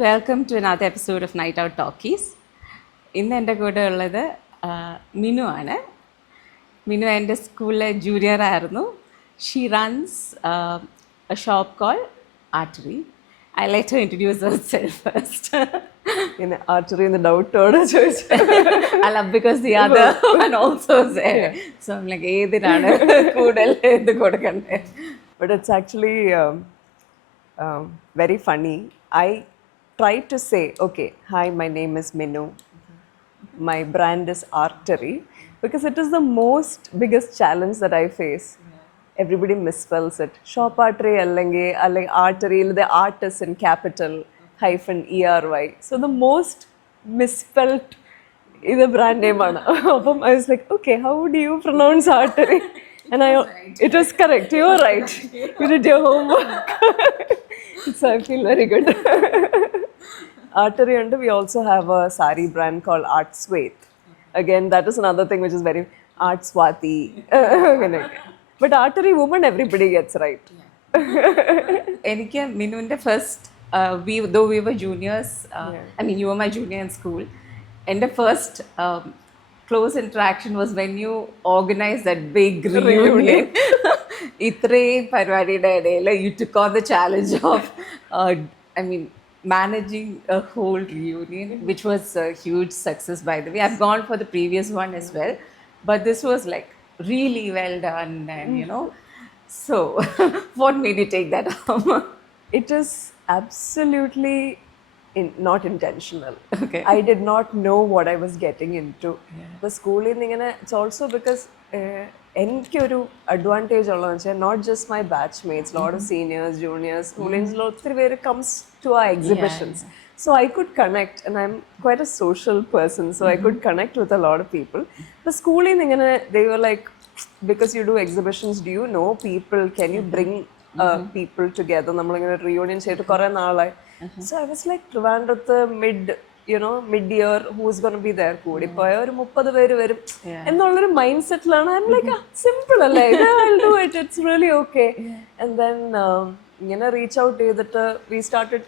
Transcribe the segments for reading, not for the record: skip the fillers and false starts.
Welcome to another episode of Nightout Talkies. ഇന്ന് എൻ്റെ കൂടെ ഉള്ളത് മിനു ആണ്. മിനു എൻ്റെ സ്കൂളിലെ ജൂനിയർ ആയിരുന്നു. She runs a shop called ART-ery. I let her introduce herself first. In ART-ery in the doubt order choice. I love because the other one also is there. So I'm like, ഏതിനാണ് കൂടുതൽ ഇത് കൊടുക്കണ്ടേ? But it's actually very funny. I tried to say, okay, hi, my name is Minu. My brand is ART-ery because it is the most biggest challenge that I face. Everybody misspells it. Shop ART-ery allengi ART-ery, the art is in capital -ERY. So the most misspelled is the brand name. I was like, okay, how do you pronounce ART-ery? And it was correct. You were right. You did your homework. So I feel very good. ART-ery, and we also have a sari brand called ART-swathe. Again, that is another thing which is very ART-swathe. But ART-erywoman, everybody gets right. എനിക്ക് മിനുവിൻ്റെ first though we were juniors, I mean you were my junior in school, എൻ്റെ first close interaction was when you organized that big reunion. ഇത്രയും പരിപാടിയുടെ ഇടയിൽ you took on the challenge of managing a whole reunion, which was a huge success, by the way. I've gone for the previous one as well, but this was like really well done, and so what made you take that up? It is absolutely not intentional. Okay. I did not know what I was getting into. The schooling, it's also because എനിക്കൊരു advantage ഉള്ളതെന്ന് വെച്ചാൽ not just my batch mates lot of seniors juniors സ്കൂളിംഗ്സിൽ ഒത്തിരി പേര് comes to ആ exhibitions so I could connect and I'm quite a social person so I could connect with a lot of people ഇപ്പോൾ സ്കൂളിൽ നിന്ന് ഇങ്ങനെ they were like because you do exhibitions do you know people can you bring people together നമ്മളിങ്ങനെ reunion ചെയ്തിട്ട് കുറേ നാളായി so I was like ട്രിവാൻഡ്രത്ത് mid-year, who's going to be there? കൂടി പോയ ഒരു 30 പേര് വരും എന്നുള്ളൊരു മൈൻഡ് സെറ്റിലാണ്. ഐ എം ലൈക്ക് സിമ്പിൾ അല്ലേ, I'll do it, it's really okay. And then ഇങ്ങനെ റീച്ച് ഔട്ട് ചെയ്തിട്ട് we started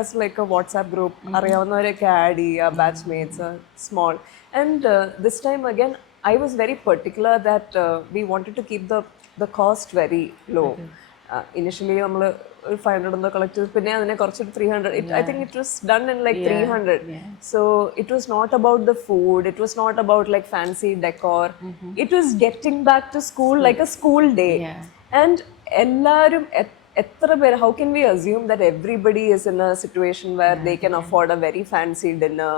as like a WhatsApp group. അറിയാവുന്നവരൊക്കെ ആഡ് ചെയ്യുക, batch mates, small. And this time again I was very particular that we wanted to keep the cost very low. Initially നമ്മൾ 500 എന്തോ കളക്ട് ചെയ്തു, പിന്നെ അതിനെ കുറച്ചൊരു 300. I think it was done in like 300. So it was not about the food, it was not about like fancy decor. It was getting back to school like a school day. And എല്ലാരും എത്ര പേര്, how can we assume that everybody is in a situation where they can afford a very fancy dinner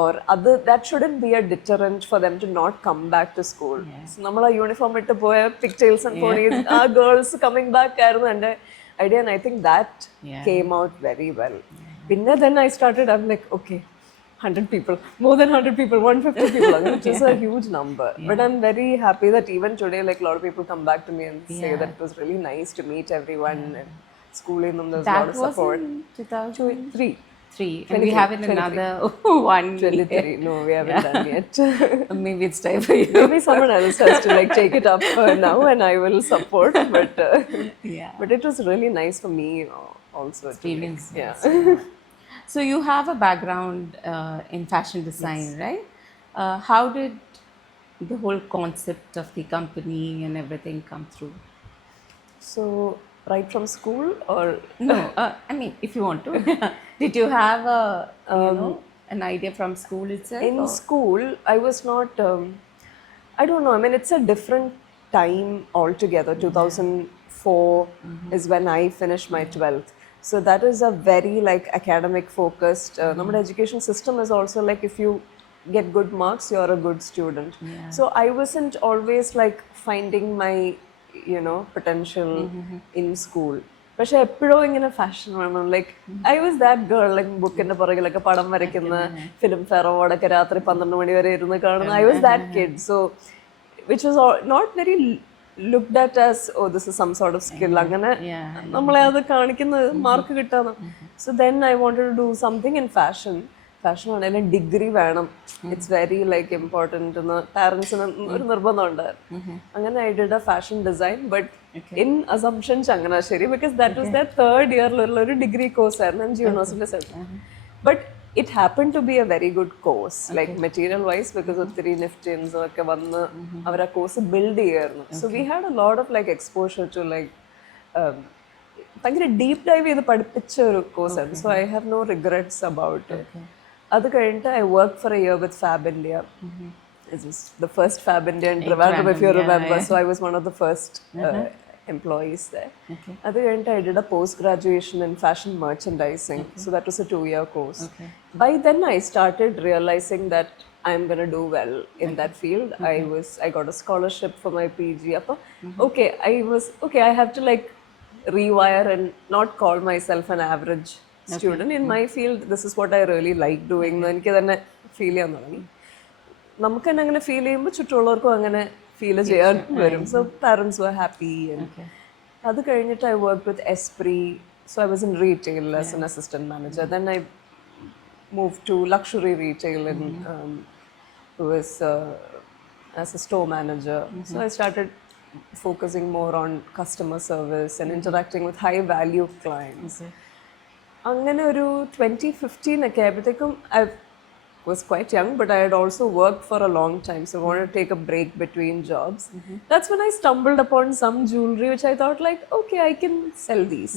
or other? That shouldn't be a deterrent for them to not come back to school. So namala uniform ittu poya pigtails and ponies, our girls coming back airunnu ende idea, and I think that came out very well. Then I started, I'm like, okay, 100 people, more than 100 people, 150 people, which is a huge number. But I'm very happy that even today, like a lot of people come back to me and say that it was really nice to meet everyone. And schooling them, there was a lot of support. That was in 2003. And 23, we have another one. 23. No, we haven't done yet. Maybe it's time for you. Maybe someone else has to like take it up now, and I will support. But it was really nice for me also. Experience. Yeah. So you have a background in fashion design, right? How did the whole concept of the company and everything come through? So right from school or no? I mean, if you want to, did you have an idea from school itself? In school, I was not. I don't know. I mean, it's a different time altogether. 2004 is when I finished my 12th. So that is a very like academic focused. Our education system is also like if you get good marks, you're a good student. So I wasn't always like finding my potential in school. പക്ഷെ എപ്പോഴും ഇങ്ങനെ ഫാഷൻ വേണം. Like I was that girl, like ബുക്കിന്റെ പുറകിലൊക്കെ പടം വരയ്ക്കുന്ന, film fair അവാർഡൊക്കെ രാത്രി 12 മണി വരെ ഇരുന്ന് കാണുന്ന, I was that kid. So which was not very looked at as, oh, this is some sort of skill. അങ്ങനെ നമ്മളെ അത് കാണിക്കുന്ന മാർക്ക് കിട്ടാന്ന്. So then I wanted to do something in fashion. Fashion ആണെങ്കിലും ഡിഗ്രി വേണം, it's very like important എന്ന് പാരൻസിന് ഒരു നിർബന്ധം ഉണ്ടായിരുന്നു. അങ്ങനെ I did a fashion design, but in Assumption Changanasheri, because that was their third year degree course and University said. But it happened to be a very good course, like material wise, because of 3 Niftins our course build year. So we had a lot of like exposure to like ഭയങ്കര deep dive ചെയ്ത് പഠിപ്പിച്ച ഒരു കോഴ്സായിരുന്നു. So I have no regrets about it. അത് കഴിഞ്ഞിട്ട് I work for a year with Fab India. It was the first Fab India in Trivandrum, if you remember. So I was one of the first employees there. At the end, I did a post-graduation in fashion merchandising. So that was a 2-year course. By then, I started realizing that I'm going to do well in that field. I got a scholarship for my PG. I have to like rewire and not call myself an average student. In my field, this is what I really like doing. എനിക്ക് തന്നെ ഫീൽ ചെയ്യാൻ തുടങ്ങി. നമുക്ക് തന്നെ അങ്ങനെ ഫീൽ ചെയ്യുമ്പോൾ ചുറ്റുമുള്ളവർക്കും അങ്ങനെ ഫീൽ ചെയ്യാൻ വരും. So parents were happy. അത് കഴിഞ്ഞിട്ട് I work with Esprit. So I was in retail as an assistant manager. Then I move to luxury retail in as a store manager. So I started focusing more on customer service and interacting with high value clients. അങ്ങനെ ഒരു 2015 ഒക്കെ ആയപ്പോഴത്തേക്കും I was quite young, but I had also worked for a long time, so I wanted to take a break between jobs. That's when I stumbled upon some jewelry which I thought like, okay, I can sell these.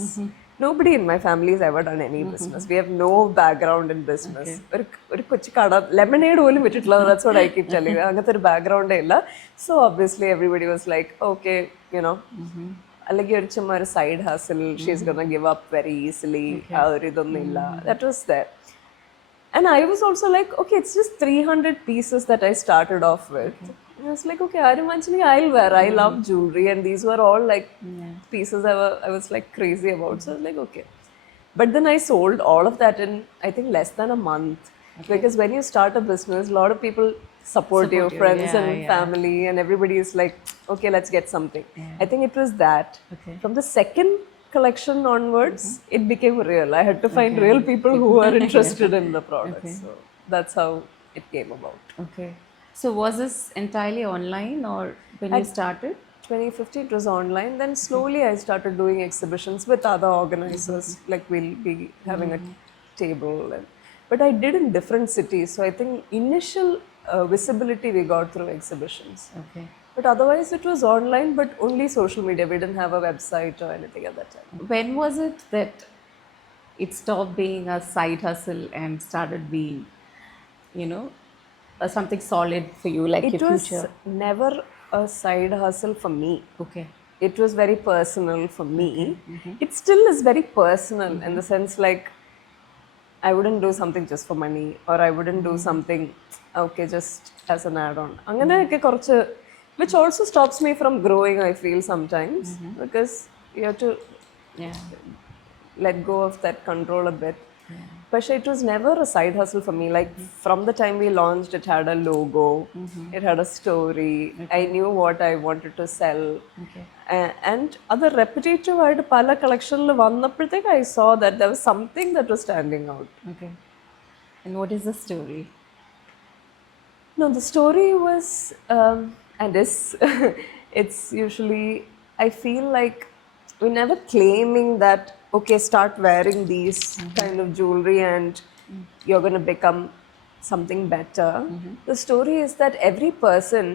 Nobody in my family has ever done any business. We have no background in business. ഒരു കൊച്ചു കട ലെമണേഡ് പോലും വിട്ടിട്ടില്ല. That's what I keep telling you. അങ്ങനത്തെ ഒരു ബാക്ക്ഗ്രൗണ്ടേ ഇല്ല. So obviously everybody was like, okay, you know, അല്ലെങ്കിൽ ഒരു ചുമ്മാ ഒരു side hustle, she's gonna give up very easily, ആ ഒരു ഇതൊന്നും ഇല്ല. That was there. And I was also like, okay, it's just 300 pieces that I started off with. And I was like, okay, I'll wear. I love jewelry, and these were all like pieces I was like crazy about. So I was like, okay. But then I sold all of that in, I think, less than a month. Because when you start a business, a lot of people support you, friends and family, and everybody is like, okay, let's get something. I think it was that. From the second collection onwards, it became real. I had to find real people who are interested in the product. So that's how it came about. Okay. So was this entirely online or when you started? 2015 it was online. Then slowly I started doing exhibitions with other organizers. Like we'll be having a table. But I did in different cities. So I think initial visibility we got through exhibitions. Okay. But otherwise it was online, but only social media. We didn't have a website or anything at that time. When was it that it stopped being a side hustle and started being, you know, something solid for you, like your future? It was never a side hustle for me. Okay. It was very personal for me. It still is very personal in the sense like I wouldn't do something just for money, or I wouldn't do something, okay, just as an add-on. അങ്ങനെയൊക്കെ കുറച്ച്, which also stops me from growing, I feel sometimes, because you have to let go of that control a bit. But it was never a side hustle for me. Like from the time we launched, it had a logo, it had a story. I knew what I wanted to sell. And other repetitive ആയിട്ട് പല കളക്ഷനിൽ വന്നപ്പോഴത്തേക്ക് I saw that there was something that was standing out. Okay. And what is the story? No, the story was, and is, it's usually, I feel like we're never claiming that, okay, start wearing these kind of jewelry and you're going to become something better. The story is that every person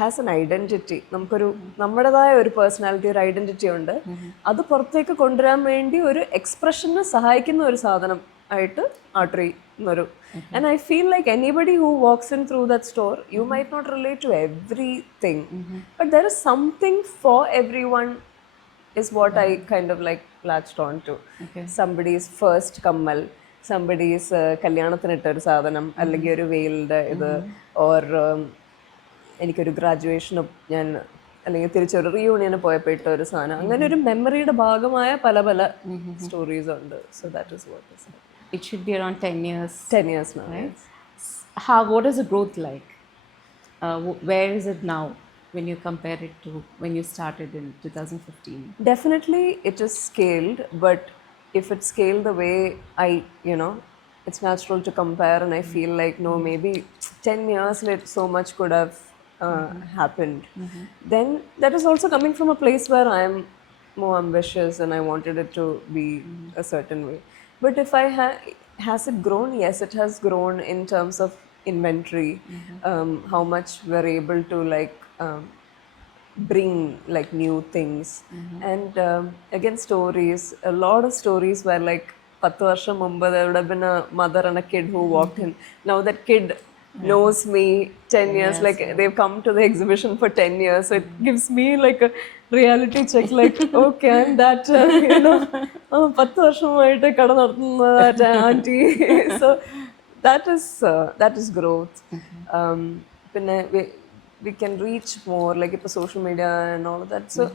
has an identity. നമുക്കൊരു നമ്മുടേതായ ഒരു പേഴ്സണാലിറ്റി, ഒരു ഐഡന്റിറ്റി ഉണ്ട്. അത് പുറത്തേക്ക് കൊണ്ടുവരാൻ വേണ്ടി ഒരു എക്സ്പ്രഷന് സഹായിക്കുന്ന ഒരു സാധനം ആയിട്ട് ആർട്ടറി എന്നൊരു. And I feel like anybody who walks in through that store, you might not relate to everything, but there is something for everyone is what I kind of like latched on to. Somebody's first kammal, somebody's കല്യാണത്തിനിട്ട ഒരു സാധനം, അല്ലെങ്കിൽ ഒരു വെയിലിൻ്റെ ഇത്, ഓർ എനിക്കൊരു ഗ്രാജുവേഷന് ഞാൻ അല്ലെങ്കിൽ തിരിച്ചൊരു റീയൂണിയന് പോയപ്പോൾ ഇട്ട ഒരു സാധനം. അങ്ങനെ ഒരു മെമ്മറിയുടെ ഭാഗമായ പല പല സ്റ്റോറീസ് ഉണ്ട്. So that is what is. It should be around 10 years. 10 years now. Right? What is the growth like? Where is it now when you compare it to when you started in 2015? Definitely it is scaled, but if it's scaled the way it's natural to compare, and I feel like no, maybe 10 years later so much could have happened. Then that is also coming from a place where I am more ambitious and I wanted it to be a certain way. But if has it grown? Yes, it has grown in terms of inventory, how much we're able to like bring like new things. And again, stories, a lot of stories where like 10 വർഷം മുമ്പ് there would have been a mother and a kid who walked in. Now that kid knows me 10 years, like they've come to the exhibition for 10 years, so it gives me like a reality check, like okay, I'm that you know 10 വർഷമായിട്ട് കട നടത്തുന്ന that auntie. So that is growth. പിന്നെ we can reach more, like if social media and all of that, so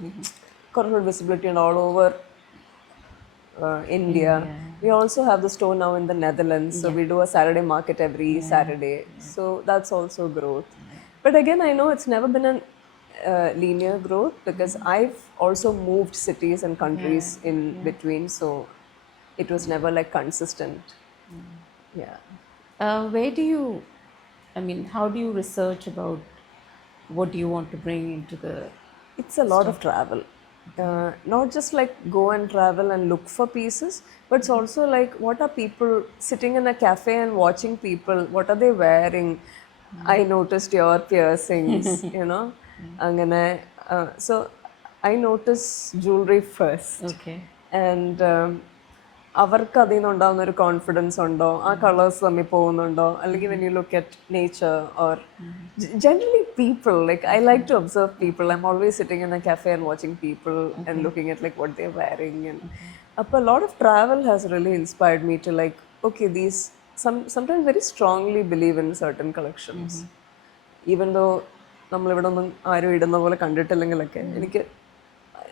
corporate visibility and all over India. We also have the store now in the Netherlands, so we do a Saturday market every Saturday. So that's also growth. But again, I know it's never been a linear growth, because I've also moved cities and countries in between, so it was never like consistent. Yeah. Where do you, I mean, how do you research about what do you want to bring into the... It's a lot of travel. Not just like go and travel and look for pieces, but it's also like what are people sitting in a cafe and watching people, what are they wearing? I noticed your piercings, you know. Angane, so I notice jewelry first. Okay. And അവർക്ക് അതിൽ നിന്നുണ്ടാകുന്ന ഒരു കോൺഫിഡൻസ് ഉണ്ടോ, ആ കളേഴ്സ് തമ്മിൽ പോകുന്നുണ്ടോ, അല്ലെങ്കിൽ when you look at nature or generally people, like I like to observe people. I'm always sitting in a cafe and watching people and looking at like what they're wearing. And a lot of travel has really inspired me to like, okay, these sometimes very strongly believe in certain collections, even though നമ്മളിവിടെ ഒന്നും ആരും ഇടുന്ന പോലെ കണ്ടിട്ടില്ലെങ്കിലൊക്കെ എനിക്ക്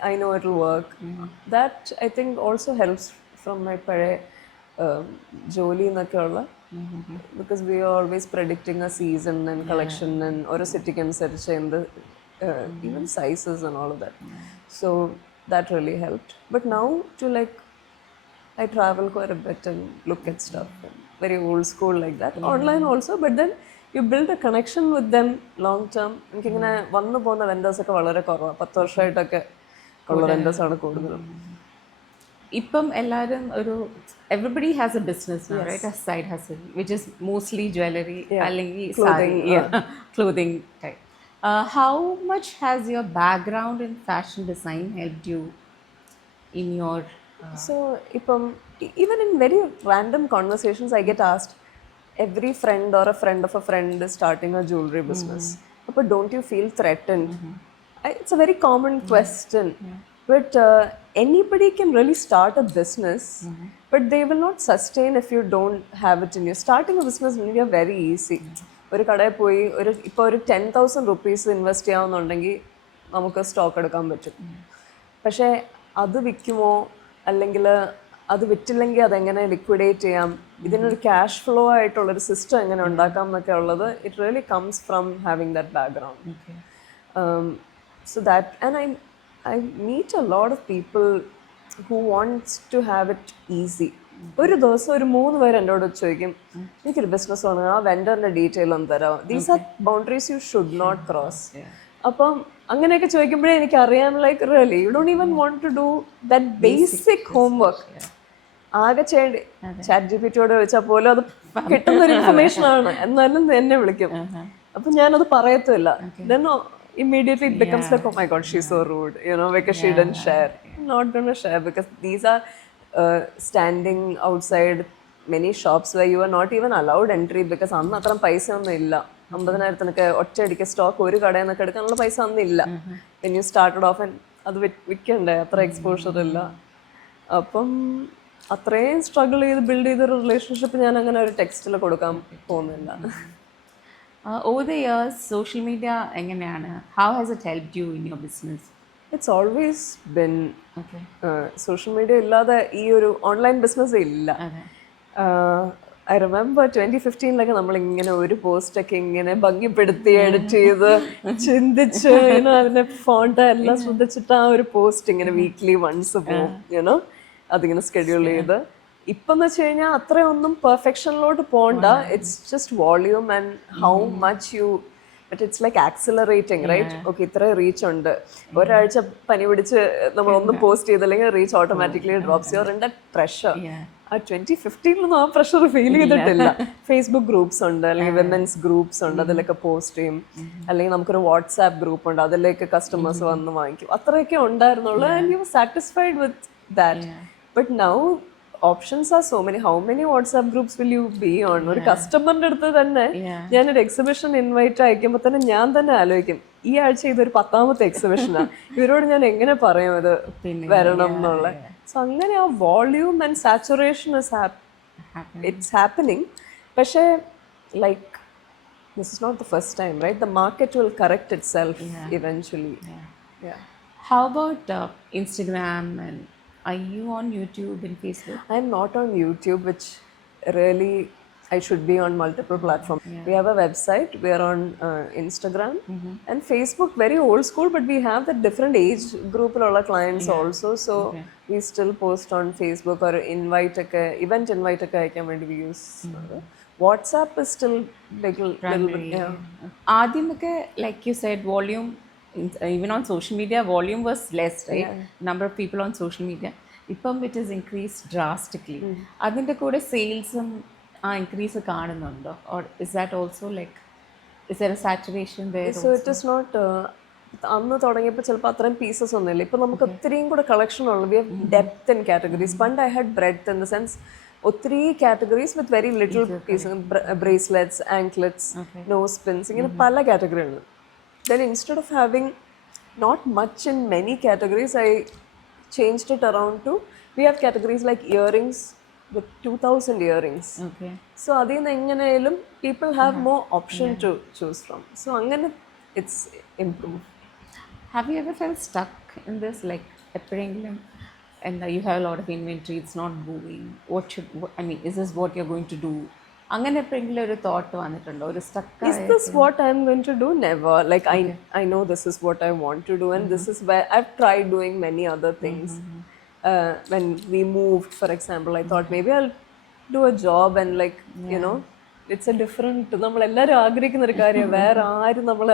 I know it'll work. That I think also helps from my പഴയ ജോലി എന്നൊക്കെ ഉള്ള, because we are always predicting a season and collection and or a city അനുസരിച്ച് in the even sizes and all of that. So that really helped. But now to like I travel quite a bit and look at stuff, very old school like that. Online also, but then you build a connection with them long term. എനിക്കിങ്ങനെ വന്നു പോകുന്ന വെൻഡേഴ്സൊക്കെ വളരെ കുറവാണ്. 10 വർഷമായിട്ടൊക്കെ ഉള്ള വെൻഡേഴ്സാണ് കൂടുതലും. ഇപ്പം എല്ലാവരും ഒരു everybody has a business now, right? A side hustle, which is mostly jewellery, അല്ലെങ്കിൽ clothing type. How much has your background in fashion design helped you in your... So ഇപ്പം even in very random conversations I get asked, every friend or a friend of a friend is starting a jewelry business. But don't you feel threatened? It's a very common question. But anybody can really start a business, but they will not sustain if you don't have it in you. Starting a business in India very easy. ഒരു കടയിൽ പോയി ഇപ്പോൾ ഒരു 10,000 rupees invest ചെയ്യാവുന്നുണ്ടെങ്കിൽ നമുക്ക് സ്റ്റോക്ക് എടുക്കാൻ പറ്റും. പക്ഷേ അത് വിൽക്കുമോ, അല്ലെങ്കിൽ അത് വിറ്റില്ലെങ്കിൽ അതെങ്ങനെ ലിക്വിഡേറ്റ് ചെയ്യാം, ഇതിനൊരു ക്യാഷ് ഫ്ലോ ആയിട്ടുള്ളൊരു സിസ്റ്റം എങ്ങനെ ഉണ്ടാക്കാം എന്നൊക്കെ ഉള്ളത്, it really comes from having that background. So that, and I meet a lot of people who wants to have it easy. ഒരു ദിവസം ഒരു 3 പേര് എന്നോട് ചോദിക്കും, എനിക്കൊരു ബിസിനസ് തുടങ്ങാം, ആ വെൻഡറിൻ്റെ ഡീറ്റെയിൽ ഒന്ന് തരാമോ. These are boundaries you should not cross. അപ്പം അങ്ങനെയൊക്കെ ചോദിക്കുമ്പോഴേ എനിക്കറിയാം, like really you don't even want to do that basic homework. ആകെ ചെയ്യേണ്ടി ചാറ്റ് GPT യോട് ചോദിച്ചാൽ പോലും അത് കിട്ടുന്നൊരു ഇൻഫർമേഷൻ ആണ്, എന്നാലും എന്നെ വിളിക്കും. അപ്പം ഞാനത് പറയത്തുമില്ല. Then immediately it becomes like, oh my god, she's so rude, you know, because she didn't share. I'm not going to share, because these are standing outside many shops where you are not even allowed entry, because അന്ന് അത്രയും പൈസ ഒന്നും ഇല്ല. 50,000 ഒറ്റയടിക്ക് സ്റ്റോക്ക് ഒരു കടയിൽ നിന്നൊക്കെ എടുക്കാനുള്ള പൈസ അന്നില്ല. when you started off, and അത് വിൽക്കണ്ടേ, അത്ര എക്സ്പോഷർ ഇല്ല. അപ്പം അത്രയും സ്ട്രഗിൾ ചെയ്ത് ബിൽഡ് ചെയ്തൊരു റിലേഷൻഷിപ്പ് ഞാൻ അങ്ങനെ ഒരു ടെക്സ്റ്റിൽ കൊടുക്കാൻ പോകുന്നില്ല. Over the years, social media എങ്ങനെയാണ്? How has it helped you in your business? It's always been social media ഇല്ലാതെ ഈ ഒരു ഓൺലൈൻ ബിസിനസ് ഇല്ല. ഐ റിമെമ്പർ 2015 നമ്മളിങ്ങനെ ഒരു പോസ്റ്റൊക്കെ ഇങ്ങനെ ഭംഗിപ്പെടുത്തി എഡിറ്റ് ചെയ്ത് ചിന്തിച്ച് അതിന്റെ ഫോണ്ട് എല്ലാം ശ്രദ്ധിച്ചിട്ട് ആ ഒരു പോസ്റ്റ് ഇങ്ങനെ വീക്ക്ലി വൺസ് പോകും, അതിങ്ങനെ സ്കെഡ്യൂൾ ചെയ്ത്. ഇപ്പം എന്ന് വെച്ച് കഴിഞ്ഞാൽ അത്രയൊന്നും പെർഫെക്ഷനിലോട്ട് പോകണ്ട. It's just volume and how much you but it's like accelerating, right? Okay, ഇത്ര റീച്ച് ഉണ്ട്, ഒരാഴ്ച പനി പിടിച്ച് നമ്മൾ ഒന്ന് പോസ്റ്റ് ചെയ്തില്ലെങ്കിൽ reach automatically drops. Your in that pressure. ആ 2015 ആ പ്രഷർ ഫീൽ ചെയ്തിട്ടില്ല. ഫേസ്ബുക്ക് ഗ്രൂപ്പ്സ് ഉണ്ട്, അല്ലെങ്കിൽ വിമൻസ് ഗ്രൂപ്പ്സ് ഉണ്ട്, അതിലൊക്കെ പോസ്റ്റ് ചെയ്യും. അല്ലെങ്കിൽ നമുക്കൊരു വാട്സാപ്പ് ഗ്രൂപ്പ് ഉണ്ട്, അതിലേക്ക് കസ്റ്റമേഴ്സ് വന്ന് വാങ്ങിക്കും. അത്രയൊക്കെ ഉണ്ടായിരുന്നുള്ളൂ. And you satisfied with that. But now options are so many. How many WhatsApp groups will you be on? ഒരു കസ്റ്റമറിന്റെ അടുത്ത് തന്നെ ഞാനൊരു എക്സിബിഷൻ ഇൻവൈറ്റ് അയക്കുമ്പോൾ തന്നെ ഞാൻ തന്നെ ആലോചിക്കും, ഈ ആഴ്ച ഇതൊരു 10ാമത്തെ എക്സിബിഷനാണ്, ഇവരോട് ഞാൻ എങ്ങനെ പറയും ഇത് വരണം എന്നുള്ള. സോ അങ്ങനെ ആ volume and saturation it's happening. പക്ഷേ like this is not the first time, right? The market will correct itself eventually. How about Instagram, and are you on YouTube and Facebook? I'm not on YouTube, which really I should be on multiple platforms. We have a website, we are on Instagram and Facebook, very old school, but we have the different age group of clients also. So we still post on Facebook or event invite we use. WhatsApp is still little bit. ആദ്യമൊക്കെ like you said, volume, even on social media, volume was less, right? Number of people on social media. ഇപ്പം it has increased drastically. അതിൻ്റെ കൂടെ സെയിൽസും ആ ഇൻക്രീസ് കാണുന്നുണ്ടോ? Or is that also like, is there a saturation there? So it is not. അന്ന് തുടങ്ങിയപ്പോൾ ചിലപ്പോൾ അത്രയും പീസസ് ഒന്നുമില്ല. ഇപ്പം നമുക്ക് ഒത്തിരിയും കൂടെ കളക്ഷൻ ഉള്ളു. We have depth in categories. പണ്ട് I had breadth in the sense ഒത്തിരി categories with very little piece. Bracelets, anklets, nose pins, ഇങ്ങനെ പല കാറ്റഗറി ഉണ്ട്. Then instead of having not much in many categories, I changed it around to, we have categories like earrings with 2000 earrings. Okay. So adina enganeyalum people have more option to choose from. So angane it's improved. Have you ever felt stuck in this, like എപ്പോഴെങ്കിലും and you have a lot of inventory, it's not moving, I mean, is this what you're going to do? അങ്ങനെ എപ്പോഴെങ്കിലും ഒരു തോട്ട് വന്നിട്ടുണ്ടോ? ഒരു stuck Is this what I'm going to do? Never. Like I know this is what I want to do, and this is where I've tried doing many other things. When we moved, for example, I thought maybe I'll do a job and like you know, it's a different. നമ്മളെല്ലാവരും ആഗ്രഹിക്കുന്ന ഒരു കാര്യം, വേറെ ആരും നമ്മളെ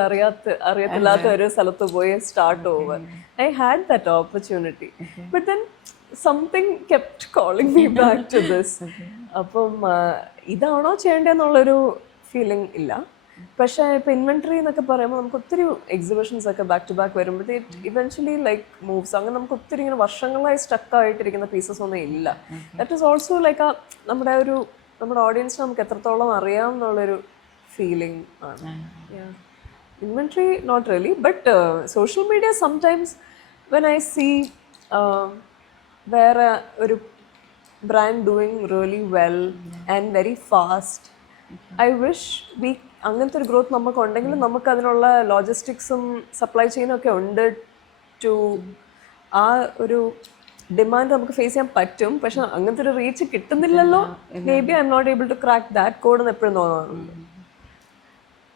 അറിയത്തില്ലാത്ത ഒരു സ്ഥലത്ത് പോയി start over. I had that opportunity, but then something kept calling me back to this. അപ്പം ഇതാണോ ചെയ്യേണ്ടതെന്നുള്ളൊരു ഫീലിംഗ് ഇല്ല. പക്ഷേ ഇപ്പോൾ ഇൻവെൻട്രി എന്നൊക്കെ പറയുമ്പോൾ നമുക്ക് ഒത്തിരി എക്സിബിഷൻസ് ഒക്കെ ബാക്ക് ടു ബാക്ക് വരുമ്പോഴത്തേക്ക് ഇവൻച്വലി ലൈക്ക് മൂവ്സ്. അങ്ങനെ നമുക്ക് ഒത്തിരി ഇങ്ങനെ വർഷങ്ങളായി സ്റ്റക്ക് ആയിട്ടിരിക്കുന്ന പീസസ് ഒന്നും ഇല്ല. ദാറ്റ് ഈസ് ഓൾസോ ലൈക്ക് നമ്മുടെ ഓഡിയൻസിന് നമുക്ക് എത്രത്തോളം അറിയാം എന്നുള്ളൊരു ഫീലിംഗ് ആണ്. Inventory not really, but social media sometimes when I see വേറെ ഒരു brand doing really well and very fast, I wish we അങ്ങനത്തെ ഒരു ഗ്രോത്ത് നമുക്ക് ഉണ്ടെങ്കിൽ നമുക്ക് അതിനുള്ള ലോജിസ്റ്റിക്സും സപ്ലൈ ചെയിനും ഒക്കെ ഉണ്ട് ടു ആ ഒരു ഡിമാൻഡ് നമുക്ക് ഫേസ് ചെയ്യാൻ പറ്റും. പക്ഷെ അങ്ങനത്തെ ഒരു റീച്ച് കിട്ടുന്നില്ലല്ലോ. Maybe I'm not able to crack that code എന്ന് എപ്പോഴും തോന്നാറുണ്ട്.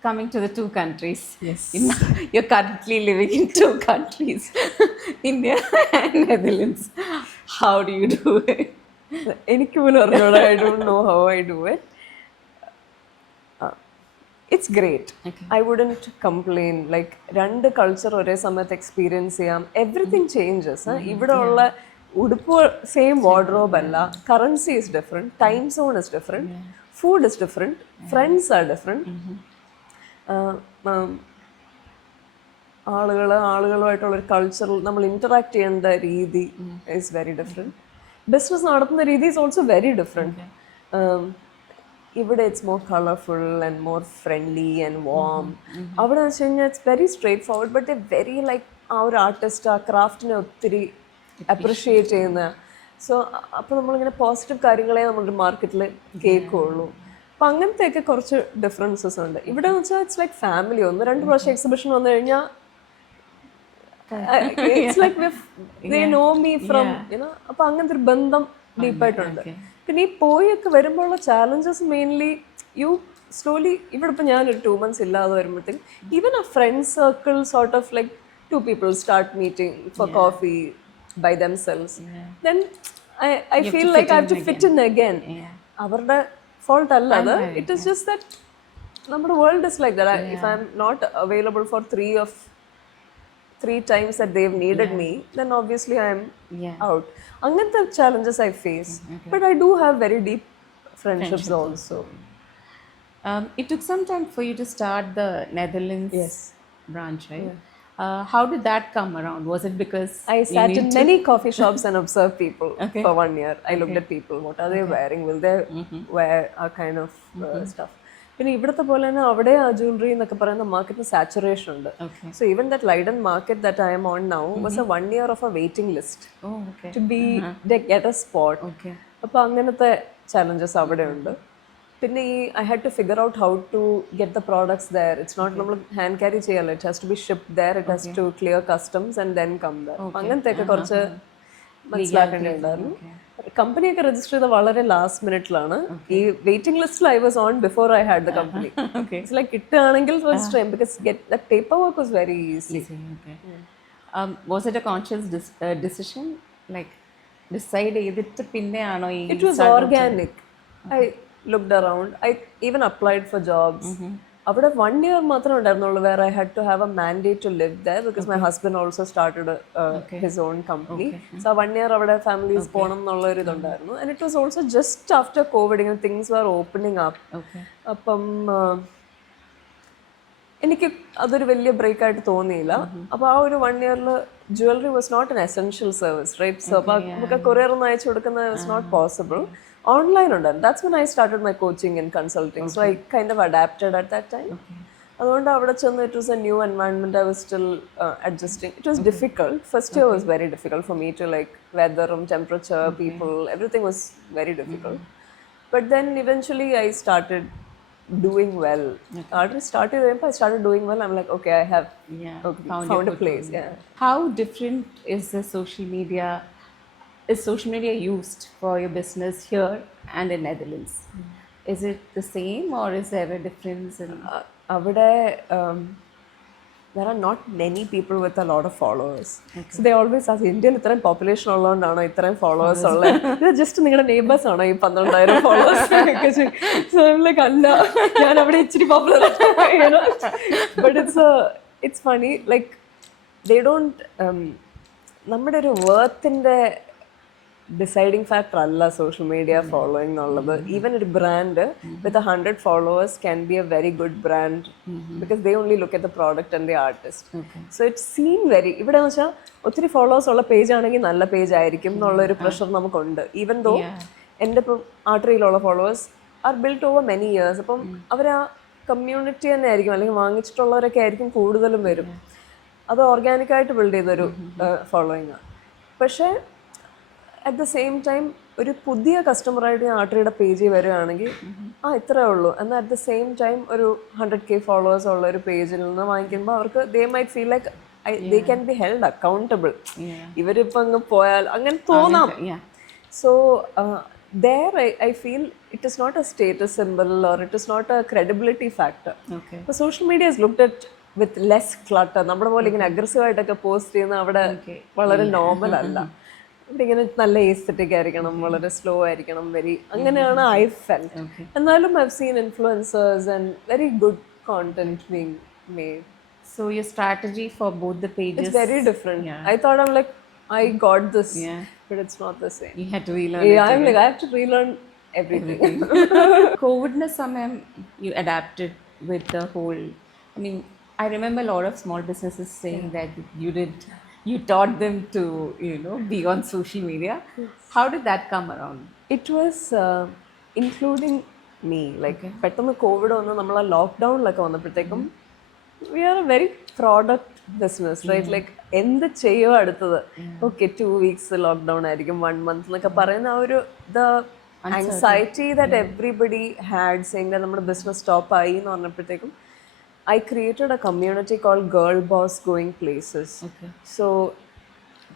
Coming to the two countries. Yes. You're currently living in two countries, India and Netherlands. How do you do it? എനിക്ക് പോലും അറിഞ്ഞൂടാ. I don't know how I do it. It's great. I wouldn't complain. Like രണ്ട് culture ഒരേ സമയത്ത് experience ചെയ്യാം. Everything changes. ഇവിടെ ഉള്ള ഉടുപ്പ് സെയിം വാർഡ്രോബ് അല്ല. Currency is different, time zone is different, food is different, friends are different. ആളുകളുമായിട്ടുള്ളൊരു culture, നമ്മൾ ഇൻറ്ററാക്ട് ചെയ്യേണ്ട രീതി ഈസ് വെരി ഡിഫറെൻറ്റ്. ബിസിനസ് നടത്തുന്ന രീതി ഈസ് ഓൾസോ വെരി ഡിഫറെൻറ്റ്. ഇവിടെ it's more colourful and more friendly and warm. അവിടെ എന്ന് വെച്ച് കഴിഞ്ഞാൽ it's very straightforward, but very like ആ ഒരു ആർട്ടിസ്റ്റ് ആ ക്രാഫ്റ്റിനെ ഒത്തിരി അപ്രിഷിയേറ്റ് ചെയ്യുന്ന. സോ അപ്പോൾ നമ്മളിങ്ങനെ പോസിറ്റീവ് കാര്യങ്ങളെ നമ്മളൊരു മാർക്കറ്റിൽ കേൾക്കുള്ളൂ. അപ്പം അങ്ങനത്തെയൊക്കെ കുറച്ച് ഡിഫറൻസസ് ഉണ്ട്. ഇവിടെ എന്ന് വെച്ചാൽ ഇറ്റ്സ് ലൈക്ക് ഫാമിലി. 1-2 പ്രാവശ്യം എക്സിബിഷൻ വന്നു കഴിഞ്ഞാൽ it's like they know me from you know. അപ്പം അങ്ങനത്തെ ഒരു ബന്ധം ഡീപ്പായിട്ടുണ്ട്. പിന്നെ ഈ പോയൊക്കെ വരുമ്പോഴുള്ള ചാലഞ്ചസ് മെയിൻലി യു സ്ലോലി. ഇവിടെ ഇപ്പം ഞാനൊരു 2 months ഇല്ലാതെ വരുമ്പോഴത്തേക്കും ഈവൻ ആ friend circle sort of like 2 people start meeting for coffee by themselves. Then I feel like I have to fit in again. അവരുടെ fault അല്ല അത്. It is just that നമ്മുടെ world is like that. If I'm not available for three times that they've needed me, then obviously I'm Yeah. out. അങ്ങനത്തെ challenges I face, but I do have very deep friendships also. It took some time for you to start the Netherlands Yes. branch, right? How did that come around? Was it because I you sat need in to? many coffee shops and observed people Okay. for 1 year. I looked Okay. at people. What are they wearing? Will they wear a kind of stuff? പിന്നെ ഇവിടുത്തെ പോലെ തന്നെ അവിടെ ആ ജ്വല്ലറി എന്നൊക്കെ പറയുന്ന മാർക്കറ്റിന് സാച്ചുറേഷൻ ഉണ്ട്. Okay. So even that Leiden market that I am on now was a 1 year of a waiting list Oh, okay. to be get a spot. Okay. അപ്പോൾ അങ്ങനത്തെ ചാലഞ്ചസ് അവിടെ ഉണ്ട്. പിന്നെ ഈ I had to figure out how to get the products there. It's not നമ്മൾ hand carry ചെയ്യാലോ. It has to be ship there. It has to clear customs and then come there. അങ്ങനത്തെ ഒക്കെ കുറച്ച് മനസ്സിലാക്കേണ്ടതുണ്ടായിരുന്നു. കമ്പനിയൊക്കെ രജിസ്റ്റർ ചെയ്ത വളരെ ലാസ്റ്റ് മിനിറ്റിലാണ്. ഈ വെയിറ്റിംഗ് ലിസ്റ്റിൽ I was on before I had the company. It's like കിട്ടുകയാണെങ്കിൽ first time because get the paperwork was very easy. Okay. Was it a conscious decision? Like decide ചെയ്തിട്ട് പിന്നെയാണോ ഈ It was organic. I looked around. I even applied for jobs. അവിടെ 1 year മാത്രമേ ഉണ്ടായിരുന്നുള്ളൂ where I had to have a mandate to live there because my husband also started his own company. So 1 year അവിടെ families പോകണം എന്നുള്ള ഒരു ഇതുണ്ടായിരുന്നു. And it was also just after COVID, things were opening up. അപ്പം എനിക്ക് അതൊരു വലിയ ബ്രേക്ക് ആയിട്ട് തോന്നിയില്ല. അപ്പോൾ ആ ഒരു 1 yearൽ jewellery was not an essential service, right? So അപ്പോൾ നമുക്ക് കൊറിയർ ഒന്നും അയച്ചു കൊടുക്കുന്നത് വാസ് നോട്ട് പോസിബിൾ. ഓൺലൈൻ ഉണ്ടായിരുന്നു. That's when I started my coaching and consulting. So I kind of adapted at that time. അതുകൊണ്ട് അവിടെ ചെന്ന് it was a new environment. I was still adjusting. It was difficult. First year was very difficult for me to like വെദറും temperature people everything was very difficult. But then eventually I started doing well. I started doing well. I'm like, okay, I have found a place. Yeah. How different is the social media? Is social media used for your business here and in Netherlands? Is it the same or is there a difference in? അവിടെ there are not many people with a lot of followers. So they always ask, ഇന്ത്യയിൽ ഇത്രയും പോപ്പുലേഷൻ ഉള്ളതുകൊണ്ടാണോ ഇത്രയും ഫോളോവേഴ്സ് ഉള്ളത്? ഇത് ജസ്റ്റ് നിങ്ങളുടെ നെയ്ബേഴ്സ് ആണോ ഈ 12,000 ഫോളോവേഴ്സ്? സോ ലൈക്ക് അല്ല, ഞാൻ അവിടെ ഇച്ചിരി popular. But it's funny, like they don't നമ്മുടെ ഒരു വർത്തിൻ്റെ ഡിസൈഡിങ് ഫാക്ടർ അല്ല സോഷ്യൽ മീഡിയ ഫോളോയിങ് എന്നുള്ളത്. ഈവൻ ഒരു brand with 100 followers can be a very good brand because they only look at the product and the artist. So it seen very, ഇവിടെ എന്ന് വെച്ചാൽ ഒത്തിരി ഫോളോവേഴ്സ് ഉള്ള പേജ് ആണെങ്കിൽ നല്ല പേജ് ആയിരിക്കും എന്നുള്ളൊരു പ്രഷർ നമുക്കുണ്ട്. ഈവൻ ദോ എൻ്റെ ഇപ്പം ആർട്ടറിയിലുള്ള followers are built over many years. അപ്പം അവർ ആ കമ്മ്യൂണിറ്റി തന്നെ ആയിരിക്കും, അല്ലെങ്കിൽ വാങ്ങിച്ചിട്ടുള്ളവരൊക്കെ ആയിരിക്കും കൂടുതലും വരും. അത് ഓർഗാനിക്കായിട്ട് ബിൽഡ് ചെയ്തൊരു ഫോളോയിങ് ആണ്. പക്ഷേ അറ്റ് ദ സെയിം ടൈം ഒരു പുതിയ കസ്റ്റമറായിട്ട് ആർട്ടറിയുടെ പേജിൽ വരികയാണെങ്കിൽ ഇത്രേ ഉള്ളൂ എന്നാൽ അറ്റ് ദ സെയിം ടൈം ഒരു 100K ഫോളോവേഴ്സ് ഉള്ള ഒരു പേജിൽ നിന്ന് വാങ്ങിക്കുമ്പോൾ അവർക്ക് they might feel like they can be held accountable. ഇവരിപ്പോൾ അങ്ങ് പോയാൽ അങ്ങനെ തോന്നാം. So there I feel it is not a status symbol or it is not a credibility factor. So social media is looked at with less clutter. നമ്മുടെ പോലെ ഇങ്ങനെ അഗ്രസീവ് ആയിട്ടൊക്കെ പോസ്റ്റ് ചെയ്യുന്ന അവിടെ വളരെ നോർമൽ അല്ല. ഇവിടെ ഇങ്ങനെ നല്ല എസ്തെറ്റിക് ആയിരിക്കണം, വളരെ സ്ലോ ആയിരിക്കണം, വെരി അങ്ങനെയാണ് ഐ ഫെൽറ്റ്. എന്നാലും I have seen influencers and very good content being made. So your strategy for both the pages? It's very different. I thought I'm like, I got this, but it's not the same. You had to relearn. Yeah, I'm like, I have to relearn everything. COVID samay you adapted with the whole, I mean, I remember a lot of small businesses saying that you taught them to, be on social media. How did that come around? It was including me. Like, പെട്ടെന്ന് കോവിഡ് വന്ന് നമ്മൾ ആ ലോക്ക്ഡൗണിലൊക്കെ വന്നപ്പോഴത്തേക്കും we are a very product business, right? Like, എന്ത് ചെയ്യുമോ അടുത്തത്, ഓക്കെ 2 weeks lockdown ആയിരിക്കും, 1 month എന്നൊക്കെ പറയുന്ന ആ ഒരു the anxiety that everybody had saying that നമ്മുടെ ബിസിനസ് സ്റ്റോപ്പ് ആയി എന്ന് പറഞ്ഞപ്പോഴത്തേക്കും I created a community called Girl Boss Going Places. So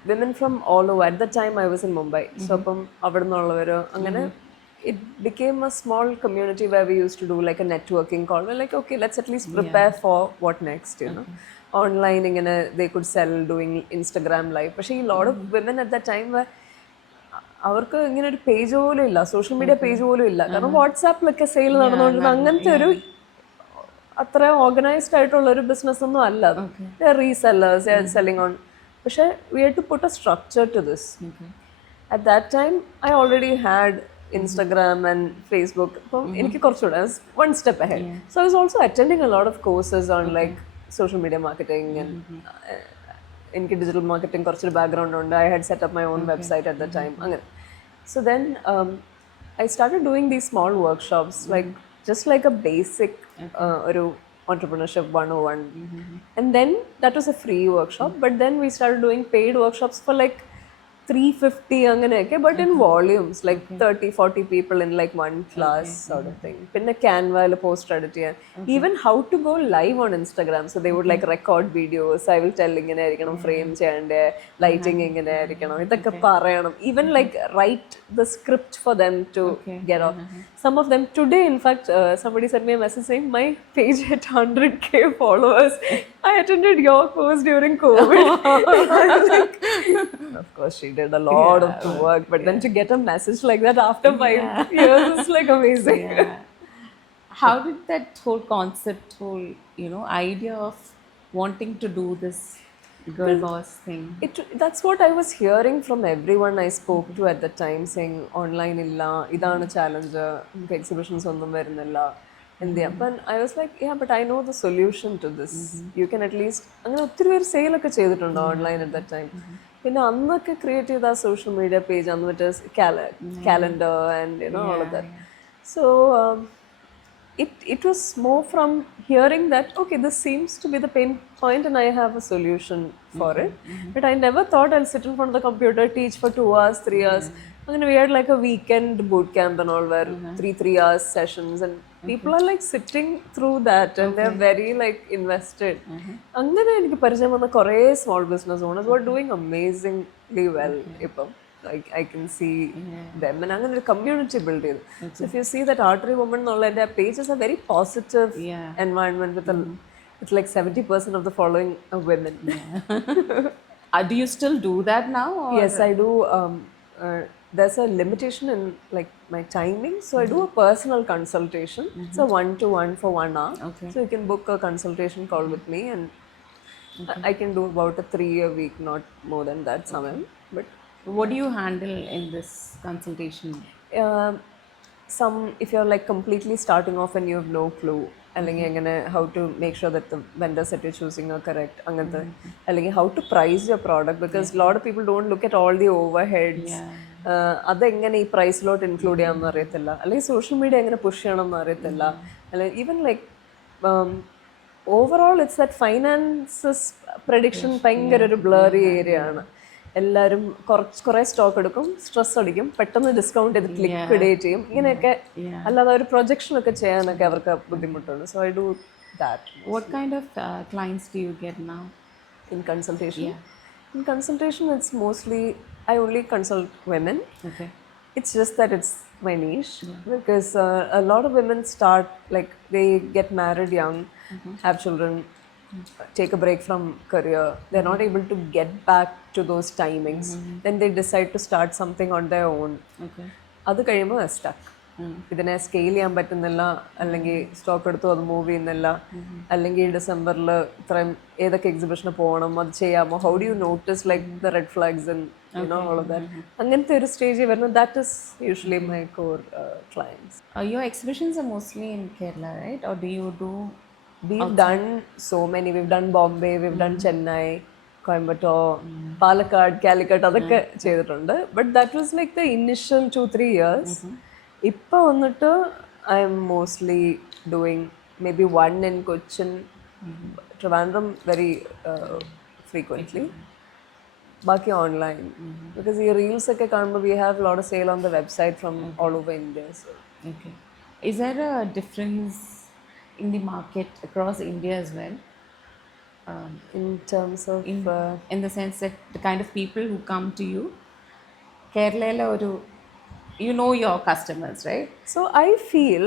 women from all over. At the time I was in Mumbai. So അപ്പം അവിടെ നിന്നുള്ളവരോ അങ്ങനെ it became a small community where we used to do like a networking call. We're like, okay, let's at least prepare for what next, Online ഇങ്ങനെ they could sell doing Instagram live. പക്ഷേ ഈ lot of women at that time were അവർക്ക് ഇങ്ങനെ ഒരു പേജ് പോലും ഇല്ല, social media page പോലും ഇല്ല. കാരണം വാട്സാപ്പിലൊക്കെ സെയിൽ നടന്നുകൊണ്ടിരുന്ന അങ്ങനത്തെ ഒരു അത്ര ഓർഗനൈസ്ഡ് ആയിട്ടുള്ള ഒരു ബിസിനസ് ഒന്നും അല്ല അത്. Resellers selling on. പക്ഷെ we had to put a structure to this. At that time, I already had Instagram and Facebook. അപ്പം എനിക്ക് കുറച്ചുകൂടെ one step ahead. So I was also attending a lot of courses on like social media marketing and എനിക്ക് digital marketing കുറച്ചൊരു background ഉണ്ട്. I had set up my own website at the time. അങ്ങനെ. So then I started doing these small workshops, like just like a basic ഒരു entrepreneurship 101. And then that was a free workshop, but then we started doing paid workshops for like 350 അങ്ങനെയൊക്കെ, but in volumes, like 30-40 people in like one class sort of thing. പിന്നെ ക്യാൻവയിൽ poster edit ചെയ്യാൻ, even how to go live on Instagram. So they would like record videos. I will tell ഇങ്ങനെ ആയിരിക്കണം, ഫ്രെയിം ചെയ്യണ്ടേ, ലൈറ്റിംഗ് ഇങ്ങനെ ആയിരിക്കണം, ഇതൊക്കെ പറയണം. Even like write the script for them to get off. Some of them today, in fact, somebody sent me a message saying my page hit 100k followers. I attended your course during COVID. Like, of course she did a lot of the work, but then to get a message like that after 5 years is like amazing. How did that whole concept, whole idea of wanting to do this girl boss thing? That's what I was hearing from everyone I spoke to at the time, saying online illa, idana challenge, exhibitions onnum varunilla. And I was like, yeah, but I know the solution to this. You can at least അങ്ങനെ ഒത്തിരി പേര് സെയിൽ ഒക്കെ ചെയ്തിട്ടുണ്ട് online at that time. പിന്നെ അന്നൊക്കെ ക്രിയേറ്റ് ചെയ്ത social media page, അന്ന് മറ്റേ calendar and all of that. So it was more from hearing that, okay, this seems to be the pain point and I have a solution for it. But I never thought I'll sit in front of the computer, teach for 2 hours, 3 hours. And we had like a weekend boot camp and all, where 3 hours sessions, and people are like sitting through that and they're very like invested. അങ്ങനെ എനിക്ക് പരിചയം വന്ന കുറേ small business owners were doing amazingly well. ഇപ്പം like I can see them, and അങ്ങനെ ഒരു community build ചെയ്തു. So if you see that ART-ery എന്നുള്ള എൻ്റെ page is a very positive environment with like 70% of the following are women. Do you still do that now, or? Yes, I do. There's a limitation in like my timing, so I do a personal consultation. It's a 1-to-1 for 1 hour. So you can book a consultation call with me, and I can do about a 3 a week, not more than that somewhere. But what do you handle in this consultation? If you're like completely starting off and you have no clue, അല്ലെങ്കിൽ എങ്ങനെ how to make sure that the vendors that you're choosing are correct, അങ്ങനത്തെ, അല്ലെങ്കിൽ how to price your product, because a lot of people don't look at all the overheads. അതെങ്ങനെ ഈ പ്രൈസിലോട്ട് ഇൻക്ലൂഡ് ചെയ്യാമെന്ന് അറിയത്തില്ല, അല്ലെങ്കിൽ സോഷ്യൽ മീഡിയ എങ്ങനെ പുഷ് ചെയ്യണം എന്ന് അറിയത്തില്ല, അല്ലെങ്കിൽ even like overall it's that finances prediction ഭയങ്കര ഒരു ബ്ലറി ഏരിയ ആണ്. എല്ലാവരും കുറേ സ്റ്റോക്ക് എടുക്കും, സ്ട്രെസ് അടിക്കും, പെട്ടെന്ന് ഡിസ്കൗണ്ട് ചെയ്തിട്ട് ലിക്വിഡേറ്റ് ചെയ്യും, ഇങ്ങനെയൊക്കെ. അല്ലാതെ ഒരു പ്രൊജക്ഷൻ ഒക്കെ ചെയ്യാനൊക്കെ അവർക്ക് ബുദ്ധിമുട്ടുണ്ട്. So I do that. What kind of clients do you get now in consultation? In consultation, it's mostly, I only consult women. It's just that it's my niche, because a lot of women start like they get married young, have children, take a break from career, they're not able to get back to those timings, then they decide to start something on their own. അത് കഴിയുമ്പോൾ stuck. ഇതിനെ സ്കെയിൽ ചെയ്യാൻ പറ്റുന്നില്ല, അല്ലെങ്കിൽ സ്റ്റോക്ക് എടുത്തു അത് മൂവ് ചെയ്യുന്നില്ല, അല്ലെങ്കിൽ ഡിസംബറിൽ ഇത്രയും ഏതൊക്കെ എക്സിബിഷന് പോകണം, അത് ചെയ്യാമോ, how do you notice like the red flags and all of that. അങ്ങനത്തെ ഒരു സ്റ്റേജിൽ വരുന്നത്, that is usually my core clients. Your exhibitions are mostly in Kerala, right? Or do you do? We've done so many. We've done Bombay, we've done Chennai, Coimbatore, Palakkad, Calicut, അതൊക്കെ ചെയ്തിട്ടുണ്ട്. But that was like the initial 2-3 years. ഇപ്പോൾ വന്നിട്ട് I M mostly doing maybe one in Cochin, Trivandrum very frequently. ബാക്കി online, because ഈ റീൽസ് ഒക്കെ കാണുമ്പോൾ we have a lot of sale on the website from all over India. So. Is there a difference in the market across India as well? In terms of in the sense that the kind of people who come to you, Kerala oru, you know your customers, right? So I feel